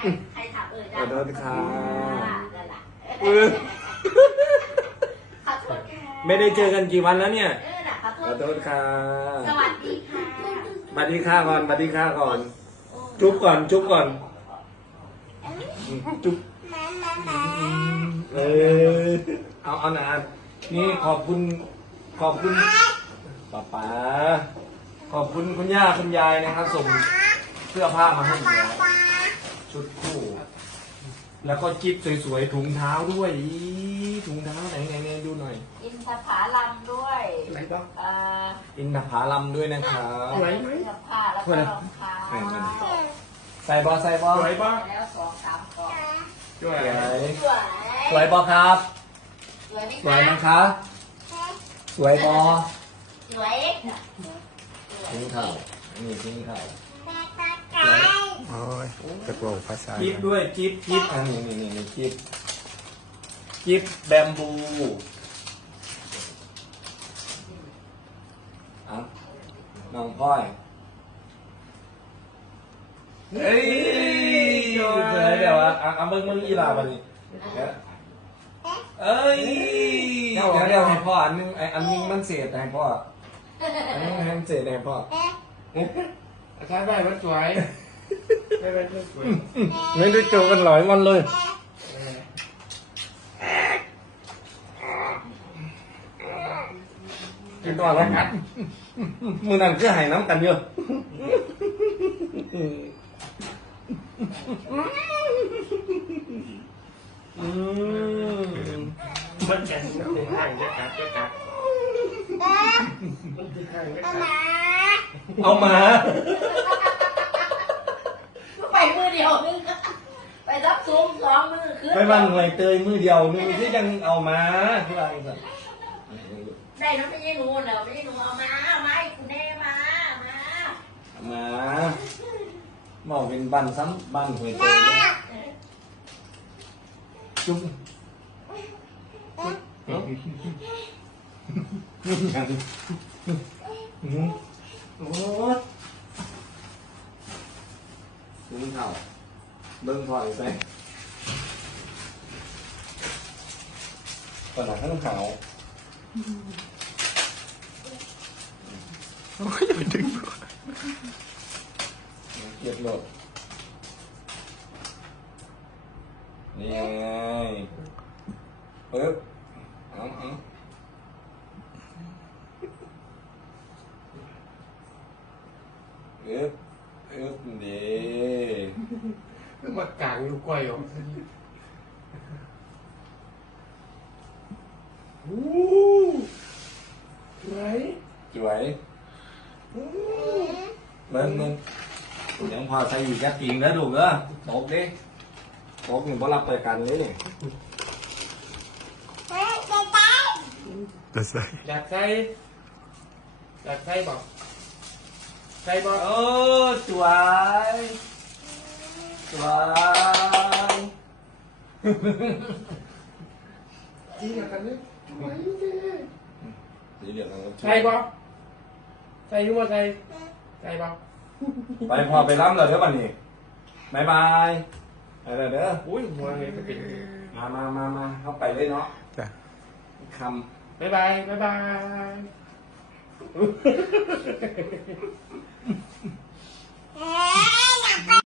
ให้ให้ถามเออขอโทษค่ะนั่นแหละเออขอโทษค่ะไม่ได้เจอกันกี่วันแล้วเนี่ย เออน่ะขอโทขอษโทษค่ะ สวัสดีค่ะบัดดีค่าก่อน บัดดีค่าก่อน จุ๊บก่อน จุ๊บก่อน จุ๊บเออ เอาเอาหนานนี่ขอบคุณ ขอบคุณป้าป๋าขอบคุณคุณย่าคุณยายนะครับ ส่งเสื้อผ้ามาให้หนู ชุดคู่ แล้วก็จิ๊บสวยๆถุงเท้าด้วยอีถุงเท้าไหนไหนไหนดูหน่อย อินทผาลัมด้วยไหนก็เอ่ออินทผาลัมด้วยนะครับไหนไหม เสื้อผ้าแล้วก็รองเท้าใส่บอใส่บอสวยปะแล้วสองสามกล่องสวยสวยสวยสวยบอครับ สวยไหมสวยคะนะคะสวยบอสวยทิ้งเข่านี่ทิ้งเข่าโอ้ ยกระโปรงภาษาจิ๊บด้วยจิ๊บจิ๊บอันนี้นี่นี่นี่จิ๊บจิ๊บแบมบูอะน้องพ่อยเฮ้ยเดี๋ยวอะอะเบิ่งมันอีหลาบัดนี้เอ้ยเดี๋ยวเดี๋ยวให้พ่ออันนึงไออันนึงมันเศษให้พ่ออันนึงให้มันเศษให้พ่ออาจารย์ได้มันสวย ไม่ได้เจอกันหลายวันเลยกินตัวแล้วกันมือนั่นคือหายน้ำกันเยอะอืมมันแข็งมันถึงห่างจะกัดจะกัดมันถึงห่างจะกัดเอามา ไปมือเดียวนึงไปรับซุ้มสองมือขึ้นไปบ้านหน่วยเตยมือเดียวนึงที่ยังเอามาคืออะไรสักได้น้องไม่ใช่หนูเนอะไม่ใช่หนูเอามาเอามาให้คุณแม่มามาเอามาบอกเป็นบ้านซ้ำบ้านหน่วยเตยเลยจุ๊บเอ้าอย่างอืมโอ้ ยนี่เข่าเบิ้งพออีกไปก่อนหลังข้างเขาโอ้ยอย่าไปดึงเกียดโหลดนี่ไงปึ๊บเอาเอาปึ๊บปึ๊บดีมากางอยู่กล้วยอะโอ้สวยสวยเบิ้งมึงยังพอใส่อยู่แค่ปีงแล้วดูเด้อตบดิตบหนึ่งเพราะรับเปิดกันเลยนี่จะใส่อยากใส่อยากใส่บอกใส่บอกโอ้สวย สวยจริงอะกันนี่สวยเจ๊สีเหลืองเราก็ใส่บอกใส่หรือว่าใส่ใส่บอกไปพอไปรับเลยเด้อวันนี้บายบายไปเลยเด้ออุ้ยหัวเลยจะเป็นมามามามาเข้าไปเลยเนาะจ้ะคำบ๊ายบายบ๊ายบาย